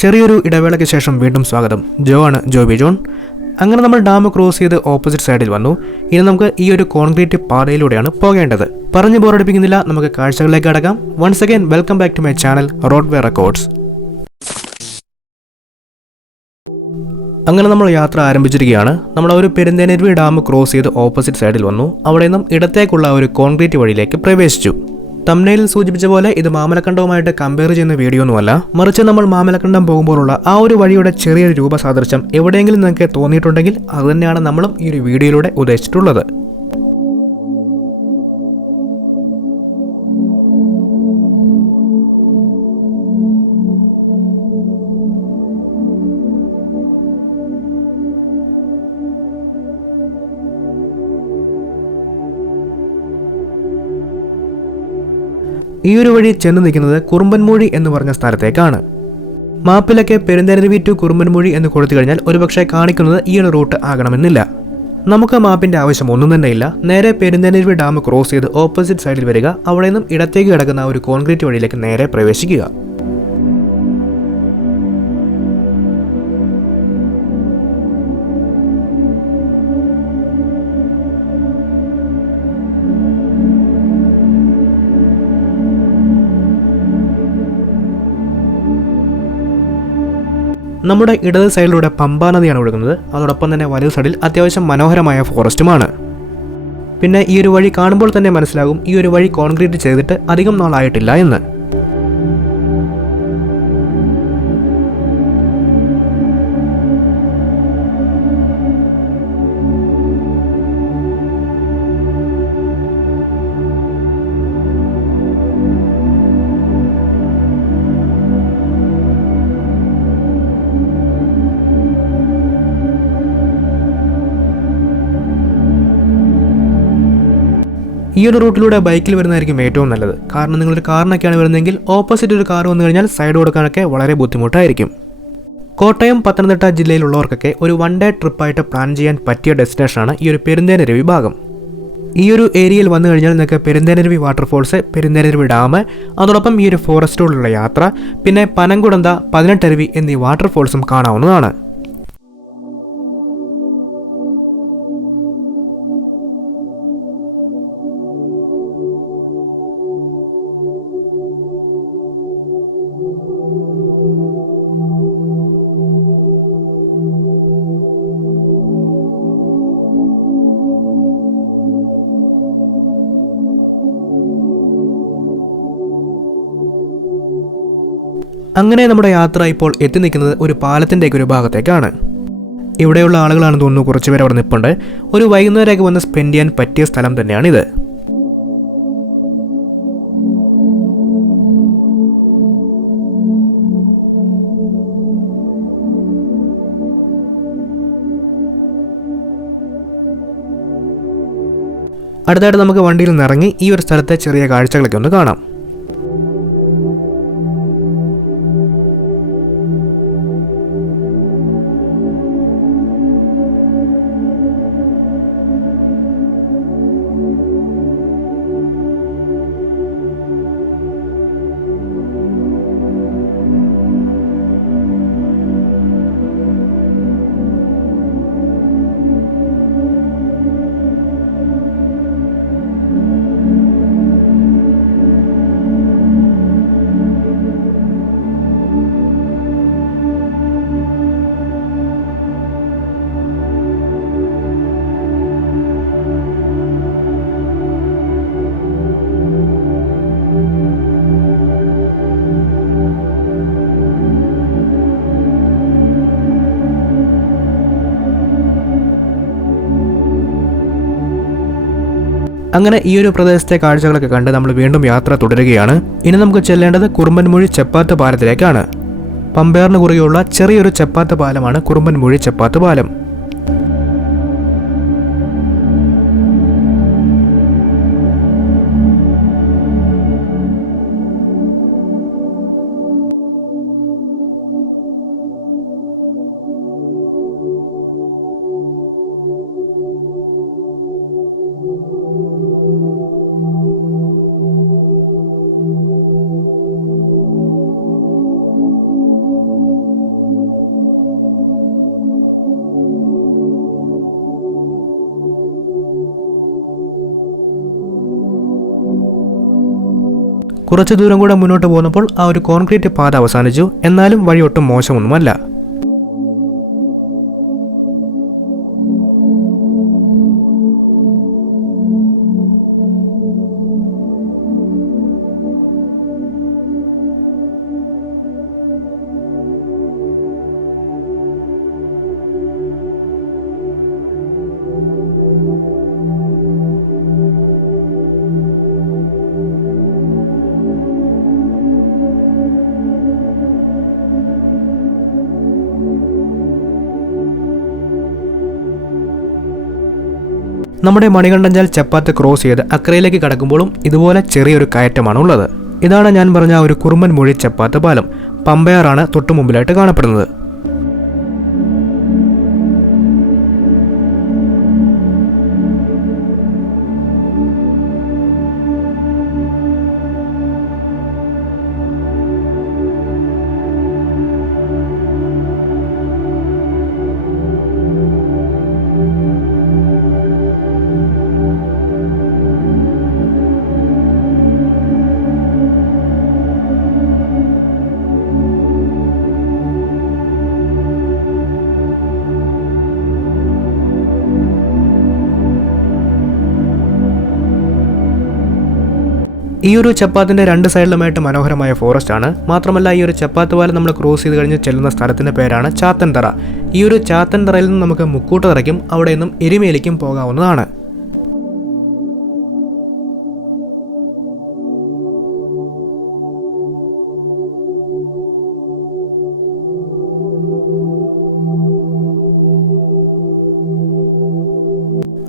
ചെറിയൊരു ഇടവേളയ്ക്ക് ശേഷം വീണ്ടും സ്വാഗതം. ജോ ആണ്, ജോബി ജോൺ. അങ്ങനെ നമ്മൾ ഡാം ക്രോസ് ചെയ്ത് ഓപ്പോസിറ്റ് സൈഡിൽ വന്നു. ഇനി നമുക്ക് ഈ ഒരു കോൺക്രീറ്റ് പാതയിലൂടെയാണ് പോകേണ്ടത്. പറഞ്ഞു ബോറടിപ്പിക്കുന്നില്ല, നമുക്ക് കാഴ്ചകളിലേക്ക് കടക്കാം. Once again welcome back to my channel roadway records. അങ്ങനെ നമ്മൾ യാത്ര ആരംഭിച്ചിരിക്കുകയാണ്. നമ്മൾ ഒരു പെരുന്തേനരുവി ഡാം ക്രോസ് ചെയ്ത് ഓപ്പോസിറ്റ് സൈഡിൽ വന്നു. അവിടെ നിന്നും ഇടത്തേക്കുള്ള ഒരു കോൺക്രീറ്റ് വഴിയിലേക്ക് പ്രവേശിച്ചു. തംബ്നെയിലിൽ സൂചിപ്പിച്ച പോലെ ഇത് മാമലക്കണ്ടവുമായിട്ട് കമ്പയർ ചെയ്യുന്ന വീഡിയോ ഒന്നുമല്ല, മറിച്ച് നമ്മൾ മാമലക്കണ്ടം പോകുമ്പോഴുള്ള ആ ഒരു വഴിയുടെ ചെറിയൊരു രൂപസാദൃശ്യം എവിടെയെങ്കിലും നിങ്ങൾക്ക് തോന്നിയിട്ടുണ്ടെങ്കിൽ അതുതന്നെയാണ് നമ്മളും ഈ ഒരു വീഡിയോയിലൂടെ ഉദ്ദേശിച്ചിട്ടുള്ളത്. ഈ ഒരു വഴി ചെന്ന് നിൽക്കുന്നത് കുറുമ്പൻമൂഴി എന്ന് പറഞ്ഞ സ്ഥലത്തേക്കാണ്. മാപ്പിലൊക്കെ പെരുന്തേനരുവി ടു കുറുമ്പൻമൂഴി എന്ന് കൊടുത്തു കഴിഞ്ഞാൽ ഒരുപക്ഷെ കാണിക്കുന്നത് ഈ ഒരു റൂട്ട് ആകണമെന്നില്ല. നമുക്ക് മാപ്പിന്റെ ആവശ്യം ഒന്നും തന്നെയില്ല. നേരെ പെരുന്തേനരുവി ഡാം ക്രോസ് ചെയ്ത് ഓപ്പോസിറ്റ് സൈഡിൽ വരിക. അവിടെ നിന്നും ഇടത്തേക്ക് കിടക്കുന്ന ഒരു കോൺക്രീറ്റ് വഴിയിലേക്ക് നേരെ പ്രവേശിക്കുക. നമ്മുടെ ഇടത് സൈഡിലൂടെ പമ്പാ നദിയാണ് ഒഴുകുന്നത്. അതോടൊപ്പം തന്നെ വലതു സൈഡിൽ അത്യാവശ്യം മനോഹരമായ ഫോറസ്റ്റുമാണ്. പിന്നെ ഈ ഒരു വഴി കാണുമ്പോൾ തന്നെ മനസ്സിലാകും ഈ ഒരു വഴി കോൺക്രീറ്റ് ചെയ്തിട്ട് അധികം നാളായിട്ടില്ല എന്ന്. ഈ ഒരു റൂട്ടിലൂടെ ബൈക്കിൽ വരുന്നതായിരിക്കും ഏറ്റവും നല്ലത്. കാരണം നിങ്ങളൊരു കാറിനൊക്കെയാണ് വരുന്നതെങ്കിൽ ഓപ്പോസിറ്റ് ഒരു കാർ വന്നു കഴിഞ്ഞാൽ സൈഡ് കൊടുക്കാനൊക്കെ വളരെ ബുദ്ധിമുട്ടായിരിക്കും. കോട്ടയം, പത്തനംതിട്ട ജില്ലയിലുള്ളവർക്കൊക്കെ ഒരു വൺ ഡേ ട്രിപ്പായിട്ട് പ്ലാൻ ചെയ്യാൻ പറ്റിയ ഡെസ്റ്റിനേഷനാണ് ഈ ഒരു പെരുന്തേനരുവി ഭാഗം. ഈ ഒരു ഏരിയയിൽ വന്നു കഴിഞ്ഞാൽ നിങ്ങൾക്ക് പെരുന്തേനരുവി വാട്ടർഫോൾസ്, പെരുന്തേനരുവി ഡാം, അതോടൊപ്പം ഈ ഒരു ഫോറസ്റ്റോടുള്ള യാത്ര, പിന്നെ പനംകുടന്ത, 18 അരുവി എന്നീ വാട്ടർഫോൾസും കാണാവുന്നതാണ്. അങ്ങനെ നമ്മുടെ യാത്ര ഇപ്പോൾ എത്തി നിൽക്കുന്നത് ഒരു പാലത്തിൻ്റെ ഒരു ഭാഗത്തേക്കാണ്. ഇവിടെയുള്ള ആളുകളാണെന്ന് തോന്നുന്നു, കുറച്ചുപേർ അവിടെ നിൽപ്പുണ്ട്. ഒരു വൈകുന്നേരമൊക്കെ വന്ന് സ്പെൻഡ് ചെയ്യാൻ പറ്റിയ സ്ഥലം തന്നെയാണിത്. അടുത്തായിട്ട് നമുക്ക് വണ്ടിയിൽ നിന്നിറങ്ങി ഈ ഒരു സ്ഥലത്തെ ചെറിയ കാഴ്ചകളൊക്കെ ഒന്ന് കാണാം. അങ്ങനെ ഈ ഒരു പ്രദേശത്തെ കാഴ്ചകളൊക്കെ കണ്ട് നമ്മൾ വീണ്ടും യാത്ര തുടരുകയാണ്. ഇനി നമുക്ക് ചെല്ലേണ്ടത് കുറുമ്പൻമൂഴി ചെപ്പാത്ത് പാലത്തിലേക്കാണ്. പമ്പയാറിന് കുറുകെയുള്ള ചെറിയൊരു ചെപ്പാത്ത് പാലമാണ് കുറുമ്പൻമൂഴി ചെപ്പാത്ത് പാലം. കുറച്ചു ദൂരം കൂടെ മുന്നോട്ട് പോകുന്നപ്പോൾ ആ ഒരു കോൺക്രീറ്റ് പാത അവസാനിച്ചു. എന്നാലും വഴി ഒട്ടും മോശമൊന്നുമല്ല. നമ്മുടെ മണികണ്ഠഞ്ചാൽ ചപ്പാത്ത് ക്രോസ് ചെയ്ത് അക്കരയിലേക്ക് കടക്കുമ്പോഴും ഇതുപോലെ ചെറിയൊരു കയറ്റമാണ് ഉള്ളത്. ഇതാണ് ഞാൻ പറഞ്ഞ ഒരു കുറുമ്പൻ മൊഴി ചപ്പാത്ത് പാലം. പമ്പയാറാണ് തൊട്ടു മുമ്പിലായിട്ട് കാണപ്പെടുന്നത്. ഈ ഒരു ചപ്പാത്തിന്റെ രണ്ട് സൈഡിലുമായിട്ട് മനോഹരമായ ഫോറസ്റ്റ് ആണ്. മാത്രമല്ല ഈ ഒരു ചപ്പാത്ത് പാലം നമ്മൾ ക്രോസ് ചെയ്ത് കഴിഞ്ഞ് ചെല്ലുന്ന സ്ഥലത്തിന്റെ പേരാണ് ചാത്തൻതറ. ഈ ഒരു ചാത്തൻതറയിൽ നിന്ന് നമുക്ക് മുക്കൂട്ടുതറയ്ക്കും അവിടെ നിന്നും എരുമേലിക്കും പോകാവുന്നതാണ്.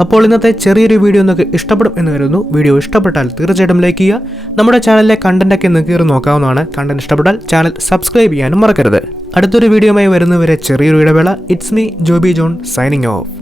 അപ്പോൾ ഇന്നത്തെ ചെറിയൊരു വീഡിയോ നിങ്ങൾക്ക് ഇഷ്ടപ്പെടും എന്ന് കരുതുന്നു. വീഡിയോ ഇഷ്ടപ്പെട്ടാൽ തീർച്ചയായിട്ടും ലൈക്ക് ചെയ്യുക. നമ്മുടെ ചാനലിലെ കണ്ടന്റൊക്കെ നിങ്ങൾക്ക് കയറി നോക്കാവുന്നതാണ്. കണ്ടന്റ് ഇഷ്ടപ്പെട്ടാൽ ചാനൽ സബ്സ്ക്രൈബ് ചെയ്യാനും മറക്കരുത്. അടുത്തൊരു വീഡിയോയുമായി വരുന്നവരെ ചെറിയൊരു ഇടവേള. It's me Joby John signing off.